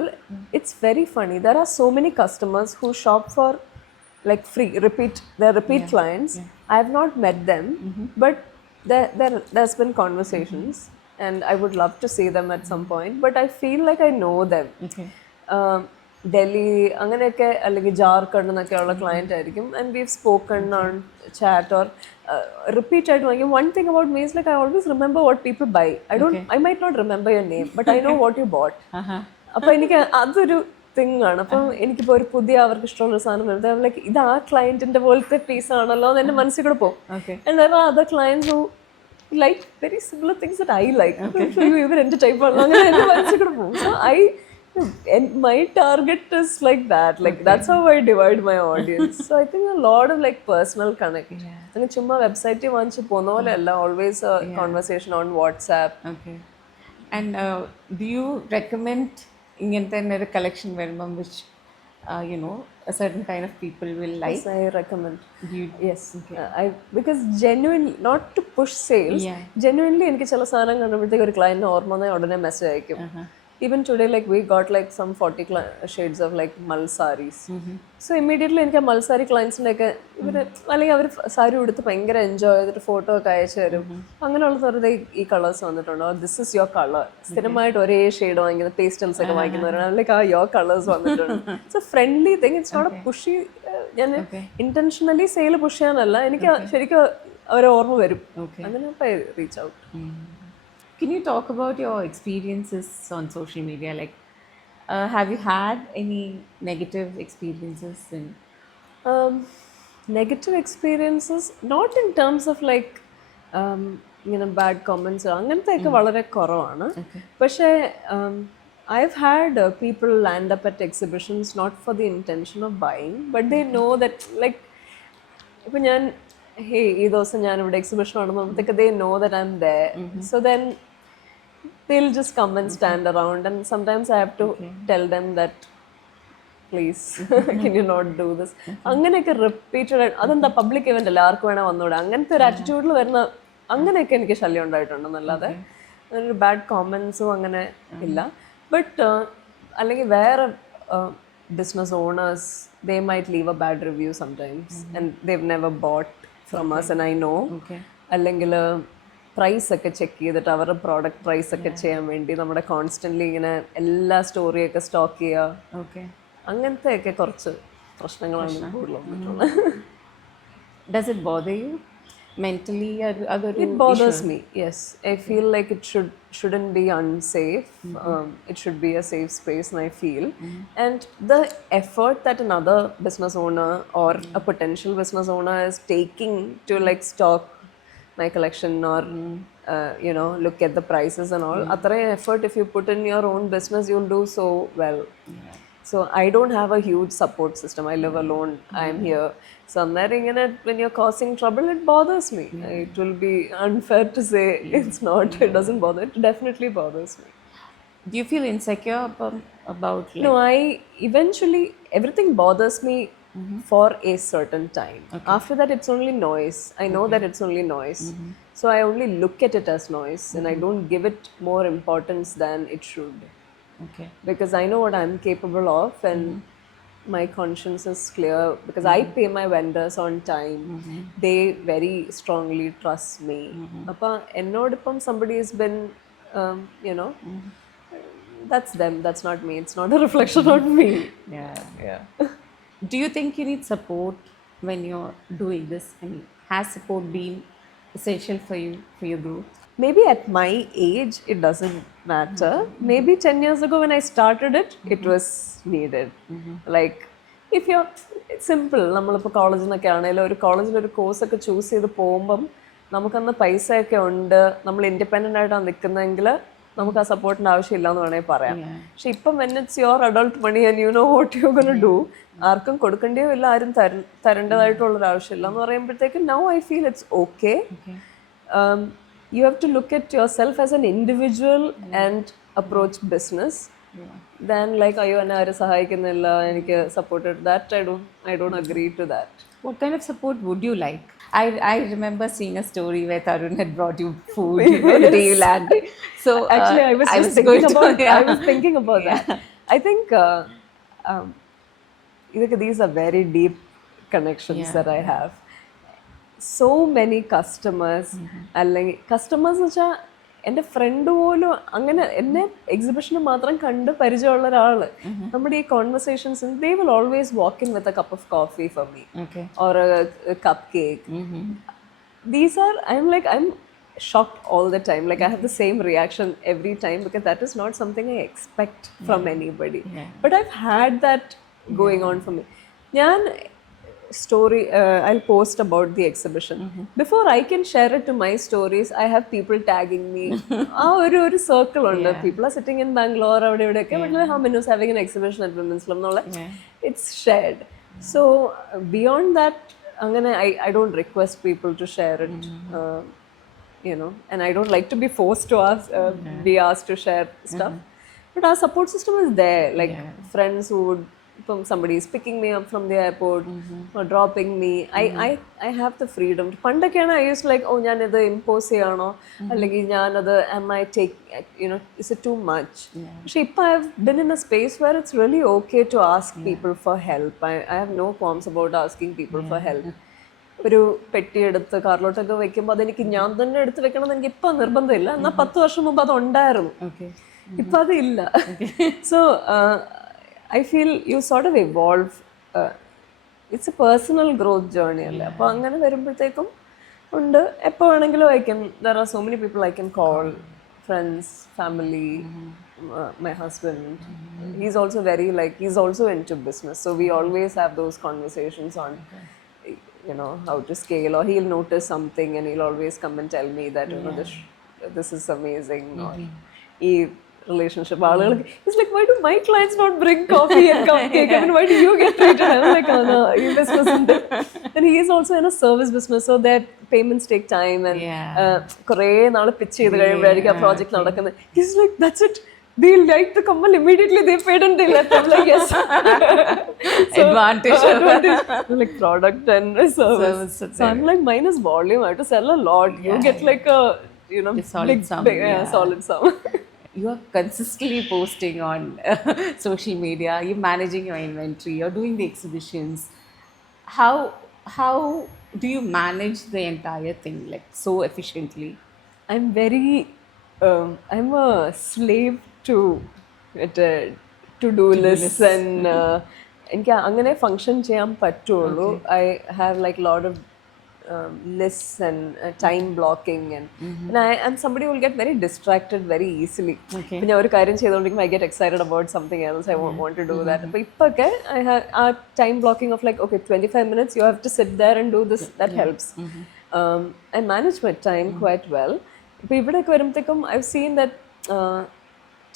it's very funny. There are so many customers who shop for like free, they're repeat clients. I have not met them, but there's been conversations, and I would love to see them at some point, but I feel like I know them. Delhi അങ്ങനെയൊക്കെ അല്ലെങ്കിൽ ജാർഖണ്ഡ് എന്നൊക്കെയുള്ള client ആയിരിക്കും. And we've spoken on chat or repeat ആയിട്ട് വാങ്ങിക്കും. One thing about me is like I always remember what people buy. I might not remember your name but I know what you bought. അപ്പോൾ എനിക്ക് അതൊരു തിങ് ആണ്. അപ്പം എനിക്കിപ്പോൾ ഒരു പുതിയ അവർക്ക് ഇഷ്ടമുള്ള സാധനം വരുന്നത് ലൈക്ക് ഇത് ആ ക്ലയൻറ്റിൻ്റെ പോലത്തെ പീസ് ആണല്ലോ എന്ന് എൻ്റെ മനസ്സിൽ കൂടെ പോകും. And there are other clients who like very similar things that I like. Even എൻ്റെ ടൈപ്പ് ആണല്ലോ അങ്ങനെ എൻ്റെ മനസ്സിൽ കൂടെ പോകും. So and my target is like that. Like that's how I divide my audience. So I think a lot of like personal connect. അങ്ങനെ ചുമ്മാ വെബ്സൈറ്റിൽ വാങ്ങിച്ച് പോകുന്ന പോലെ അല്ല. Always a conversation on WhatsApp. Okay. And do you recommend ഇങ്ങനത്തെ തന്നെ ഒരു കളക്ഷൻ വരുമ്പം which you know a certain kind of people will like? Yes, I recommend. Yes. Because genuinely, not to push sales, genuinely എനിക്ക് ചില സാധനം കണ്ടപ്പോഴത്തേക്ക് ഒരു ക്ലയൻറ്റിന് ഓർമ്മ വന്നാൽ ഉടനെ മെസ്സേജ് അയക്കും. Even today, like we got like some 40 shades of like mal sarees. So immediately എനിക്ക് ആ മൽസാരി ക്ലയൻസിനൊക്കെ ഇവർ അല്ലെങ്കിൽ അവർ സാരി ഉടുത്ത് ഭയങ്കര എൻജോയ് ചെയ്തിട്ട് ഫോട്ടോ ഒക്കെ അയച്ചു തരും. അങ്ങനെയുള്ള വെറുതെ ഈ കളേഴ്സ് വന്നിട്ടുണ്ടോ, ദിസ് ഇസ് യുവർ കളർ. സ്ഥിരമായിട്ട് ഒരേ ഷെയ്ഡ് വാങ്ങിക്കുന്ന പേസ്റ്റൽസ് ഒക്കെ വാങ്ങിക്കുന്നവരാണ് ലൈക്ക് ആ യുവർ കളേഴ്സ് വന്നിട്ടുണ്ട്. So friendly thing. It's not pushy. ഞാൻ ഇന്റൻഷനലി സെയിൽ പുഷ് ചെയ്യാനല്ല, എനിക്ക് ശരിക്കും അവരെ ഓർമ്മ വരും. അങ്ങനെ reach out. Can you talk about your experiences on social media? Like, have you had any negative experiences? Negative experiences, not in terms of like bad comments. അങ്ങനത്തെയൊക്കെ വളരെ കുറവാണ്. പക്ഷേ I've had people land up at exhibitions not for the intention of buying, but they know that like ഇപ്പം ഞാൻ ഈ ദിവസം ഞാനിവിടെ എക്സിബിഷൻ നടന്നപ്പോഴത്തേക്ക് they know that I'm there. So then they'll just come and stand around, and sometimes I have to tell them that please can you not do this. അങ്ങനെയൊക്കെ റിപ്പീറ്റഡ്. അതെന്താ public event അല്ല, ആർക്ക് വേണേൽ വന്നൂടെ, അങ്ങനത്തെ ഒരു ആറ്റിറ്റ്യൂഡിൽ വരുന്ന അങ്ങനെയൊക്കെ എനിക്ക് ശല്യം ഉണ്ടായിട്ടുണ്ടെന്നല്ലാതെ ഒരു ബാഡ് കോമൻസും അങ്ങനെ ഇല്ല. ബട്ട് അല്ലെങ്കിൽ വേറെ business owners they might leave a bad review sometimes and they've never bought from us and I know. അല്ലെങ്കിൽ പ്രൈസ് ഒക്കെ ചെക്ക് ചെയ്തിട്ട് അവരുടെ പ്രോഡക്റ്റ് പ്രൈസ് ഒക്കെ ചെയ്യാൻ വേണ്ടി നമ്മുടെ കോൺസ്റ്റന്റ്ലി ഇങ്ങനെ എല്ലാ സ്റ്റോറിയൊക്കെ സ്റ്റോക്ക് ചെയ്യുക. അങ്ങനത്തെയൊക്കെ കുറച്ച് പ്രശ്നങ്ങളാണ് കൂടുതലും. Does it bother you mentally? It bothers me, yes. I feel like it shouldn't be unsafe. It should be a safe space, and I feel. And the effort that another business owner or a potential business owner is taking to like stock my collection or look at the prices and all, athra effort if you put in your own business, you'll do so well. So I don't have a huge support system. I live alone. I am here. So when you're causing trouble, it bothers me. It will be unfair to say it's not. It doesn't bother. It definitely bothers me. Do you feel insecure about like... No, I eventually, everything bothers me for a certain time. After that, it's only noise. I know that it's only noise. So I only look at it as noise and I don't give it more importance than it should. Because I know what I'm capable of and my conscience is clear because I pay my vendors on time. They very strongly trust me. Appa ennodipam somebody has been that's them, that's not me. It's not a reflection on me. Yeah. Do you think you need support when you're doing this? I mean, has support been essential for you, for your growth? Maybe at my age, it doesn't matter. Maybe 10 years ago when I started it, it was needed. Like, if you're, it's simple. നമ്മളിപ്പോൾ കോളേജിനൊക്കെ ആണെങ്കിലും ഒരു കോളേജിലൊരു കോഴ്സൊക്കെ ചൂസ് ചെയ്ത് പോകുമ്പം നമുക്കന്ന് പൈസയൊക്കെ ഉണ്ട്, നമ്മൾ ഇൻഡിപെൻഡൻ്റ് ആയിട്ടാണ് നിൽക്കുന്നതെങ്കിൽ നമുക്ക് ആ സപ്പോർട്ടിൻ്റെ ആവശ്യമില്ല എന്ന് വേണമെങ്കിൽ പറയാം. പക്ഷെ ഇപ്പം when it's your adult money and you know what you're going to do, ആർക്കും കൊടുക്കേണ്ടിയോ ഇല്ല, ആരും തരേണ്ടതായിട്ടുള്ളൊരു ആവശ്യമില്ല എന്ന് പറയുമ്പോഴത്തേക്ക് now I feel it's okay. You have to look at yourself as an individual and approach business. Then like അയ്യോ എന്നെ ആരും സഹായിക്കുന്നില്ല, എനിക്ക് support, that I don't agree to that. What kind of support would you like? I remember seeing a story where Tarun had brought you food, day you landed. So actually I was thinking about that. I think these are very deep connections that I have. So many customers. Customers which are എൻ്റെ ഫ്രണ്ട് പോലും അങ്ങനെ എന്നെ എക്സിബിഷന് മാത്രം കണ്ട് പരിചയമുള്ള ഒരാള് നമ്മുടെ ഈ conversations they will always walk in with a cup of coffee for me or A cup cake. These are, I'm shocked all the time. Like I have the same reaction every time because that is not something I expect from anybody. But I've had that going on for me. Njan story, I'll post about the exhibition. Before I can share it to my stories, I have people tagging me. Oru circle on people are sitting in Bangalore avade evade okke but how Minu's having an exhibition at Women's Club nolla. It's shared. So beyond that, I don't request people to share it, you know, and I don't like to be forced to be asked to share stuff. But our support system is there, like friends who would, somebody is picking me up from the airport or dropping me. I have the freedom. Pandakana I used like, oh, njan idu impose cheyano alleki njan adu am I take, you know, is it too much? But I've been in a space where it's really okay to ask people for help. I have no qualms about asking people for help. ഒരു പെട്ടി എടുത്ത് കാറിലോട്ടൊക്കെ വെക്കുമ്പോൾ അതെനിക്ക് ഞാൻ തന്നെ എടുത്ത് വെക്കണം എന്ന് എനിക്ക് ഇപ്പം നിർബന്ധമില്ല. എന്നാൽ 10 വർഷം മുമ്പ് അത് ഉണ്ടായിരുന്നു, ഇപ്പം അതില്ല. So I feel you sort of evolve. It's a personal growth journey അല്ലേ. അപ്പോൾ അങ്ങനെ വരുമ്പോഴത്തേക്കും ഉണ്ട് എപ്പോൾ വേണമെങ്കിലും there are so many people I can call, friends, family, my husband. He's also very like, he's also into business, so we always have those conversations on you know how to scale, or he'll notice something and he'll always come and tell me that you know this is amazing, or relationship. He's like, why do my clients not bring coffee and cupcake? I mean, why do you get treated? I'm like, oh no, this wasn't it. And he is also in a service business, so that payments take time and kore naal pitch cheythu kazhiyumbazhekku project nadakkunnu. He's like, that's it. They like the kamal immediately, they paid and they left. I'm like, yes. So, advantage. Like product and service. So I'm like, mine is volume. I have to sell a lot. You get like a, you know, solid sum. Solid sum. You are consistently posting on social media. You're managing your inventory. You're doing the exhibitions. How do you manage the entire thing like so efficiently? I'm very I'm a slave to to-do lists and എനിക്ക് അങ്ങനെ ഫങ്ഷൻ ചെയ്യാൻ പറ്റുള്ളൂ. I have like a lot of lists and time blocking and I'm somebody who will get very distracted very easily. പിന്നെ ഒരു കാര്യം ചെയ്തുകൊണ്ടിരിക്കുമ്പോൾ I get excited about something else. I want to do that. അപ്പോൾ ഇപ്പൊക്കെ I have a time blocking of like, okay, 25 minutes you have to sit there and do this. That helps. I manage my time quite well. ഇപ്പോൾ ഇവിടെയൊക്കെ വരുമ്പോഴത്തേക്കും I've seen that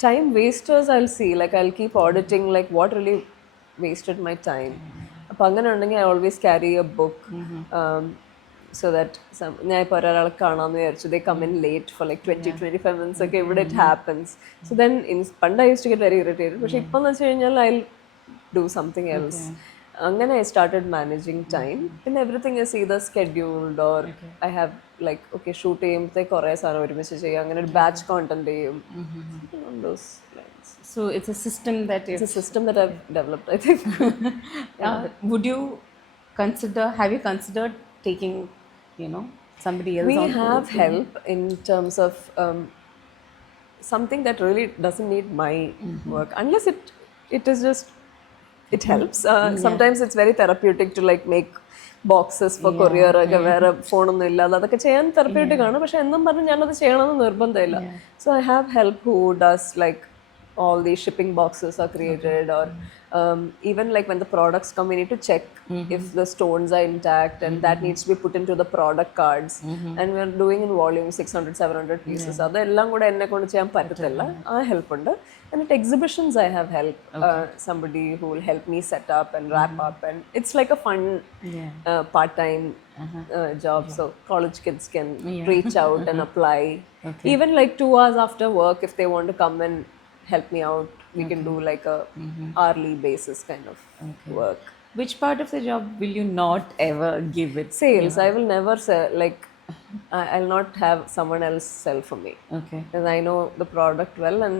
time wasters I'll see, like I'll keep auditing like what really wasted my time. അപ്പോൾ അങ്ങനെ ഉണ്ടെങ്കിൽ I always carry a book so that ഞാൻ ഇപ്പോൾ ഒരാളെ കാണാമെന്ന് വിചാരിച്ചു, they come in late for like 20-25 minutes ഒക്കെ ഇവിടെ it happens. So then പണ്ട് I used to get very irritated. പക്ഷേ ഇപ്പം എന്ന് വെച്ച് കഴിഞ്ഞാൽ I'll do something else. അങ്ങനെ I started managing time. പിന്നെ everything is either scheduled or I have like, okay, shoot ചെയ്യുമ്പോഴത്തേക്ക് കുറേ സാധനം ഒരുമിച്ച് ചെയ്യും, അങ്ങനെ ഒരു batch content ചെയ്യും. On those lines. So it's a system that I've developed, I think. Would you have you considered taking, you know, somebody else on? We have help in terms of something that really doesn't need my work, unless it is just, it helps. Sometimes it's very therapeutic to like make boxes for courier ഒക്കെ വേറെ ഫോണൊന്നും ഇല്ലാതെ അതൊക്കെ ചെയ്യാൻ തെറപ്യൂട്ടിക് ആണ്. പക്ഷെ എന്നും പറഞ്ഞ് ഞാനത് ചെയ്യണമെന്ന് നിർബന്ധമില്ല. So I have help who does like all these shipping boxes are created, or even like when the products come we need to check if the stones are intact and that needs to be put into the product cards. And we're doing in volume 600-700 pieces. അതെല്ലാം കൂടെ എന്നെ കൊണ്ട് ചെയ്യാൻ പറ്റത്തില്ല. ആ ഹെൽപ്പ് ഉണ്ട്. And at exhibitions I have help, somebody who will help me set up and wrap up, and it's like a fun part-time job. So college kids can reach out and apply. Even like 2 hours after work, if they want to come and help me out, we can do like a hourly basis kind of work. Which part of the job will you not ever give it? Sales. I will never sell, like I'll not have someone else sell for me. Okay. Because I know the product well, and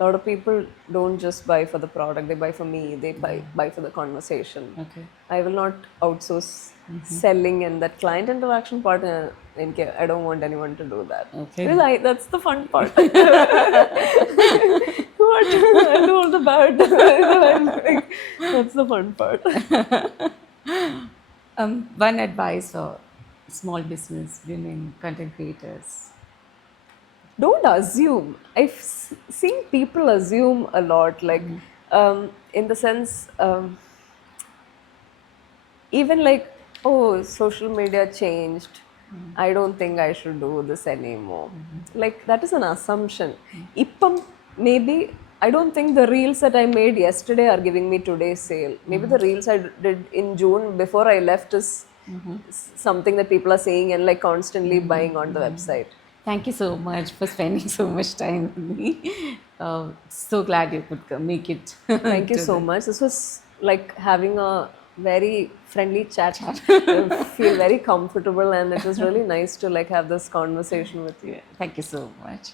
A lot of people don't just buy for the product, they buy for me, they buy for the conversation. Okay. I will not outsource selling and that client interaction part. I don't want anyone to do that. Okay. Because that's the fun part. What? I do all the bad. That's the fun part. One advice for small business women, content creators. Don't assume. I've seen people assume a lot, like in the sense, even like, oh, social media changed. I don't think I should do this anymore. Like that is an assumption. Ippam, maybe I don't think the reels that I made yesterday are giving me today's sale. Maybe the reels I did in June before I left is something that people are saying and like constantly buying on the website. Thank you so much for spending so much time with me. So glad you could make it. Thank you so much. This was like having a very friendly chat. I feel very comfortable and it was really nice to like have this conversation with you. Thank you so much.